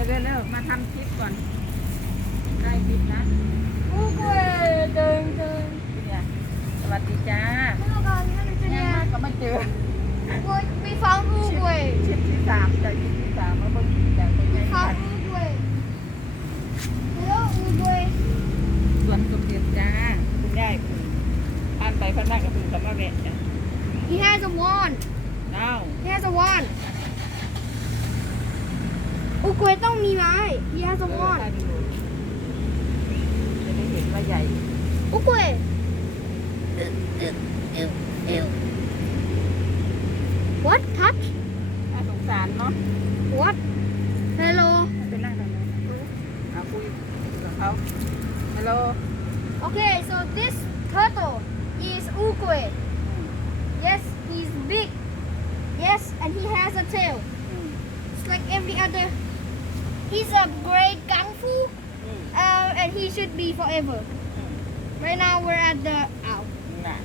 ร็วเร็วเร็วมาทำคลิปก่อน ได้คลิปนะ 乌龟噔噔， เนี่ยสวัสดีจ้า 那个那个这 ยังมาก 边， ก็มาเจอ 我没放乌龟， ชิปที่สามจากคลิปที่สามมาเบิ่งจากเป็นไง 放 กัน 乌龟，还有乌龟， สวนสมเด็จจ้า คุณยายคุณผ่านไปผ่านมาก็คือคำว่าแวะจ้ะ He has a wand. เอ้า He has อุกวยต้องมีไม้เฮียสมอนจะได้เห็นว่าใหญ่อุกวยวเ He's a great kung fu, อืม uh, and he should be forever. อืม Right now we're at the ow. น่ะ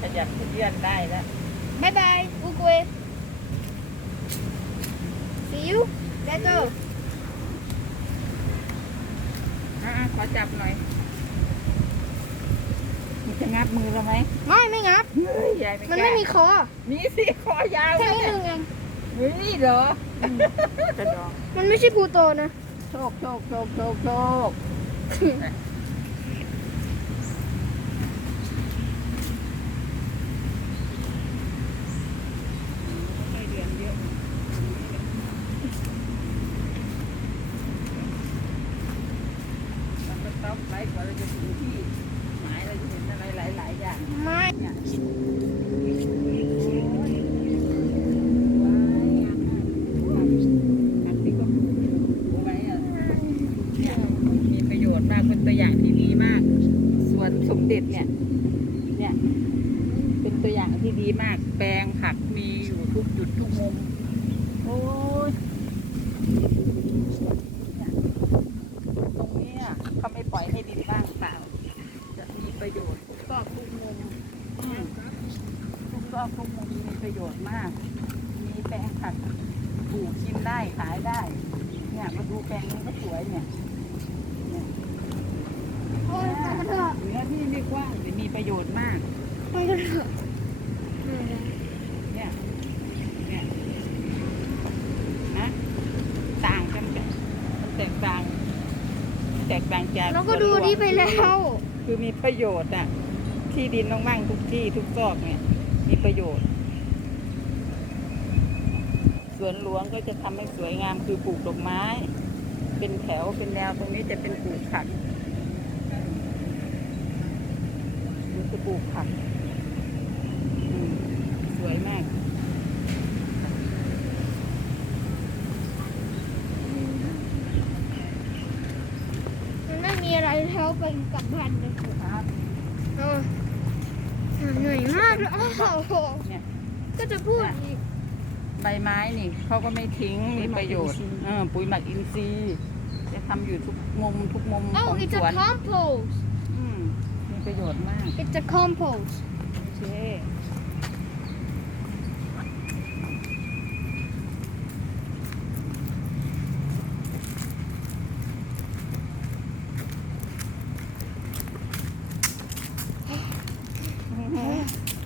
ขยับเลื่อนได้แล้ว Bye bye, Ukwe. See you later. อะๆขอจับหน่อยมันจะงับมือเราไหมไม่ไม่งับ เฮ้ยยายไม่มันกไม่ล้ามีคอ มีสิคอยาวแค่แล้วนี้เนี่ยหนึ่งเอง เฮ้ยเหรอจะดองมันไม่ใช่พลูโตนะ โชคโชคโชคโชคโชคไม่เดือนเยอะมันก็ต้องไลฟ์กว่าเราจะถึงที่หมายเราจะเห็นอะไรหลาย ๆ อย่าง ไม่ เนี่ยว้ายอันนี้ก็เอาไว้อะเนี่ยมีประโยชน์มากเป็นตัวอย่างที่ดีมาก สวนสมเด็จเนี่ย เนี่ย เป็นตัว อย่างที่ดีมาก แปลงผักมีอยู่ทุกจุดทุกมุม โอ้ยเนี่ยตรงเนี้ยเขาไม่ปล่อยให้ดินว่างเปล่า จะมีประโยชน์ทุกซอกทุกมุมอืมทุกซอกทุกมุมมีประโยชน์มาก มีแปลงผักปลูกกินได้ขายได้ เนี่ยมาดูแปลงนี้ก็สวยเนี่ยเนี่ยโอ้ยไปกันเถอะเนื้อที่ไม่กว้างแต่มีประโยชน์มากไปกัน เถอะเนี่ยเนี่ยนะต่างกันแบบมันแตกต่าง แตกต่างจากเราก็ดูนี่ไปแล้ว คือมีประโยชน์อะที่ดินว่างๆทุกที่ทุกซอกเนี่ย มีประโยชน์สวนหลวงก็จะทำให้สวยงามคือปลูกดอกไม้ เป็นแถวเป็นแนวตรงนี้จะเป็นปลูกผักนี่จะปลูกผักอืมส วยมากมันไม่มีอะไรแล้วไปกลับบ้านเลยครับเออเหนื่อยมากเลยโอ้โหเนี่ยก็จะพูดอีกใบไม้นี่เขาก็ไม่ทิ้งมีประโยชน์เออปุ๋ยหมักอินทรีย์จะทำอยู่ทุกมุมทุกมุมข Oh อง it's ส a วน compost อืมมีประโยชน์มาก it's a compost โอเค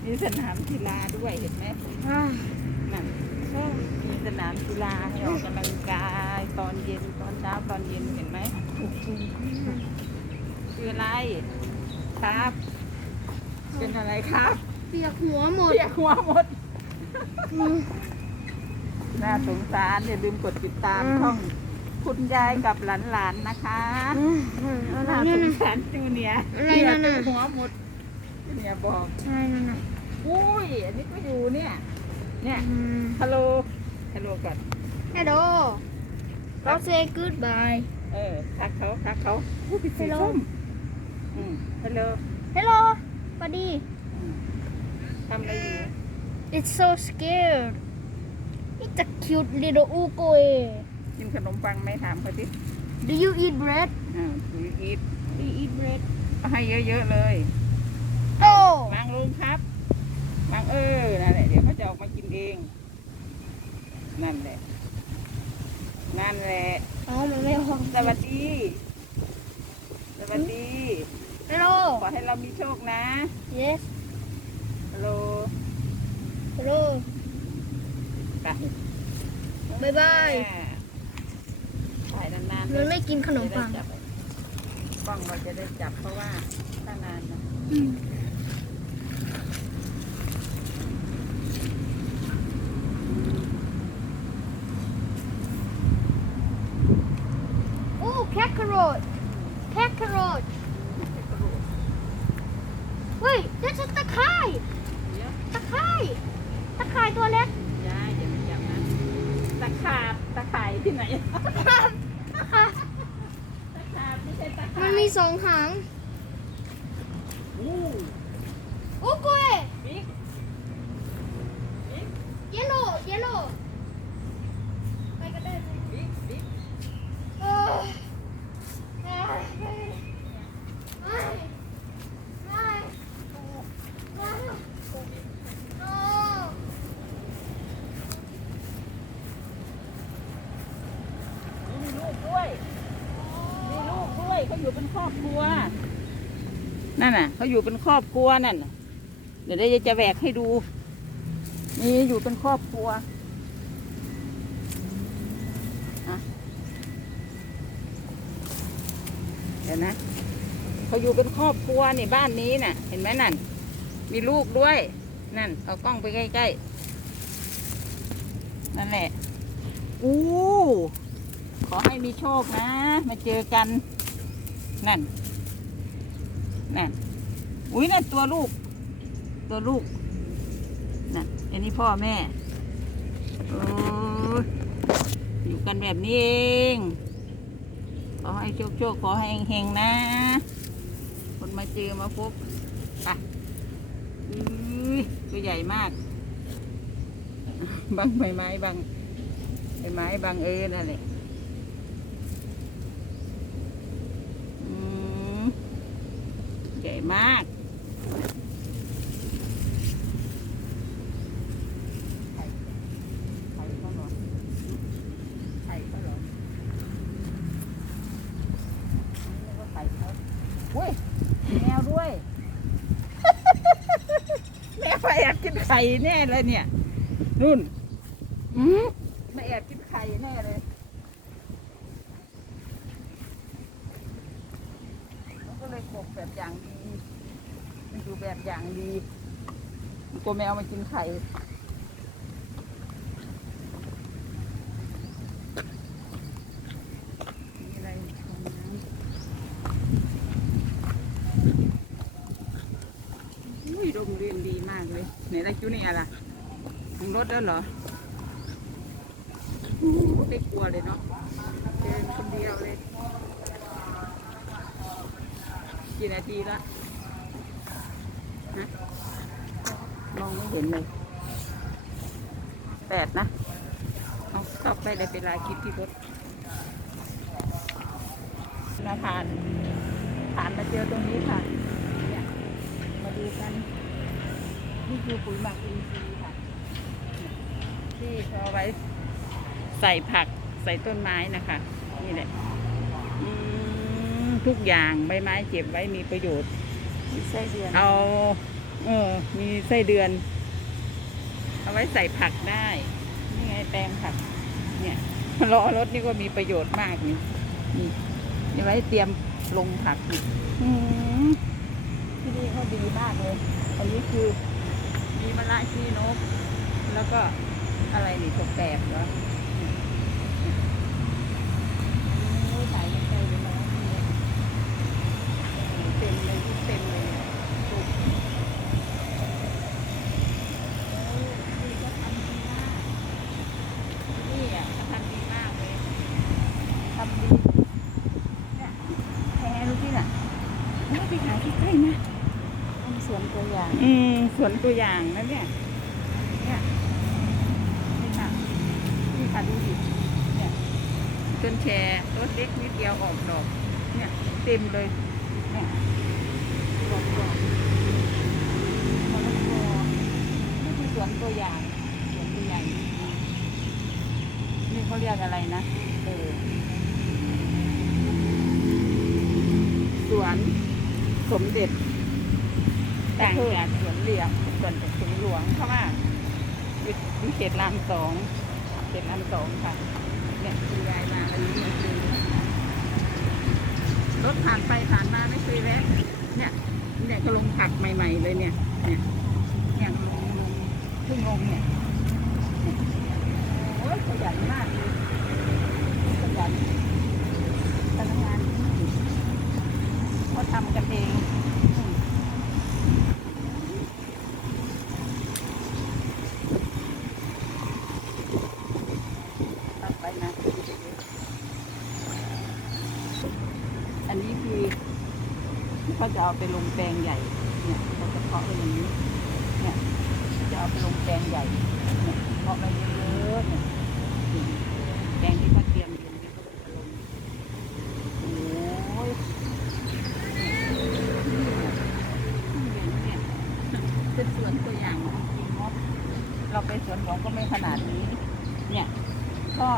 มี สนามกีฬาด้วยเห็นไหมอ่านั่นมีสนามกีฬาให้ออกกำลังกายตอนเย็นตอนเช้าตอนเย็นเห็นไหมคืออะไรครับ เป็นอะไรครับเปียกหัวหมดเปียกหัวหมดอืมน่าสงสารอย่าลืมกดติดตามอืมช่องคุณยายกับหลานๆนะคะอืมอืมอะไรน่าสนั่นงน่ะสารจูเนียร์อะไรนั่นน่ะเปียกหัวหมดจูเนียร์บอกอะไรนั่นน่ะ อุ้ย อันนี้ก็อยู่เนี่ย เนี่ยอืมฮัลโหล ฮัลโหลก่อน Hello เรา say goodbye เออทักเขาทักเขาพูดผิดสี Hello ส้มอืมฮัลโหล Hello สวัสดี ทำอะไรอยู่ It's so scared It's a cute little ugoy กินขนมปังไหมถามเขาดิ Do you eat bread อ่าดูอีท Do you eat bread เอาให้เยอะๆเลย Oh วางลงครับ วางเออนั่นแหละเดี๋ยวเขาจะออกมากินเอง นั่นแหละ นั่นแหละ อ๋อมันไม่ออกสวัสดี สวัสดี ฮัลโหล ขอให้เรามีโชคนะ yes ฮัลโหล ฮัลโหลไปบ๊ายบายถ่ายนานๆมันไม่กินขนมปังจะได้จับกล้องเราจะได้จับเพราะว่าถ้านานนะ อืมโอ้ แคคโรดแคคโรดเฮ้ยนั่นฉันตะไคร่เดี๋ยวตะไคร่ตะไคร่ตัวเล็กยายอย่าไปจับนะตะขาบตะไคร่ที่ไหน ตะขาบตะขาบตะขาบไม่ใช่ตะไคร่มันมีสองหาง อู้โอ้กล้วยบิ๊ก บิ๊กเยลโล่เยลโล่ไปกันได้ไหมบิ๊กบิ๊กเออเอ้ยเอ้ยเอ้ยเอ้ยเอ้ยโอ้ มีลูกด้วย มีลูกด้วย เขาอยู่เป็นครอบครัว นั่นน่ะ เขาอยู่เป็นครอบครัวนั่นเดี๋ยวได้จะแหวกให้ดูนี่อยู่เป็นครอบครัวเดี๋ยวนะเขาอยู่เป็นครอบครัวในบ้านนี้น่ะ เห็นไหมนั่น มีลูกด้วย นั่น เอากล้องไปใกล้ๆ นั่นแหละอู้ขอให้มีโชคนะ มาเจอกัน นั่น นั่น อุ้ยนั่นตัวลูก ตัวลูก นั่น อันนี้พ่อแม่โอ้ยอยู่กันแบบนี้เอง ขอให้โชคโชคขอให้เฮงๆนะ คนมาเจอมาพบไปอุ้ยตัวใหญ่มากบังใบไม้บังใบไม้บังเออนั่นแหละ อืมใหญ่ มากไข่ไข่เหรอไข่ก็เหรออุ้ยแมวด้วย แมวไปแอบกินไข่แน่เลยเนี่ย นุ่นอืมมาแอบกินไข่แน่เลยมันก็เลยโกบแบบอย่างดี มันดูแบบอย่างดีมัวแมวมากินไข่มีอะไรของน้ำอุ้ยร่มเรียนดีมากเลยไหนละจุนี่อะไรถึงรถแล้วเหรอไม่กลัวเลยเนาะเดินคนเดียวเลยกี่นาทีละ มองไม่เห็นเลยแปดนะเอาเข้าไปเลยเป็นลายคลิปที่รถมาผ่านผ่านมาเจอตรงนี้ค่ะเนี่ยมาดูกันนี่คือปุ๋ยหมักอินทรีย์ค่ะ ที่เอาไว้ใส่ผักใส่ต้นไม้นะคะนี่แหละทุกอย่างใบไม้เก็บไว้มีประโยชน์ เอา เออ มีไส้เดือน เอาไว้ใส่ผักได้ นี่ไงแปลงผัก เนี่ยล้อรถนี่ก็มีประโยชน์มากนี่นี่เอาไว้เตรียมลงผักอืมที่นี่เขาดีมากเลย อันนี้คือมีมะระชีนก แล้วก็อะไรนี่ตกแตกเหรอโอ้ยใส่ลงไปเลยนะเนี่ยเต็มเลยเต็มเลยเนี่ยปลูกโอ้นี่ก็ทำดีมาก นี่อะเขาทำดีมากเลยทำดีเนี่ย แพรดูที่น่ะไม่ไปหาที่ใกล้ๆนะทำสวนตัวอย่าง อืมสวนตัวอย่างนะเนี่ย เนี่ยนี่ค่ะนี่ค่ะดูดิเนี่ยต้นแชร์ต้นเล็กนิดเดียวออกดอก เนี่ย เต็มเลย เนี่ยดอกดอกมะละกอนี่คือสวนตัวอย่าง สวนตัวอย่างนี่เขาเขาเรียกอะไรนะ เออ วนสมเด็จต่างจากสวนเหลียงสวนสวนหลวงเข้ามาอยู่อยู่เขตรามสองเขตรามสองค่ะเนี่ยคุณยายมาวันนี้มาซื้อรถผ่านไปผ่านมาไม่เคยแวะเนี่ยเนี่ยก็ลงผักใหม่ ๆ เลยเนี่ย เนี่ยเนี่ยลงลงเพิ่งลงเนี่ยเนี่ยโอ้ยขยันมากเลยขยันพนักงานที่นี่เขา ทำกันเองตัดไปนะ อันนี้คือเขาจะเอาไปลงแปลงใหญ่ เนี่ยเขาจะเพาะไว้อย่างนี้ เนี่ย จะเอาไปลงแปลงใหญ่ เนี่ยเพาะไปเยอะๆเนี่ยนี่แปลงที่เขาเตรียมดินที่เขาจะลงโอ้ยเนี่ยเป็นสวนตัวอย่างจริงๆเนาะเราไปสวน ขนาดนี้ เนี่ยก็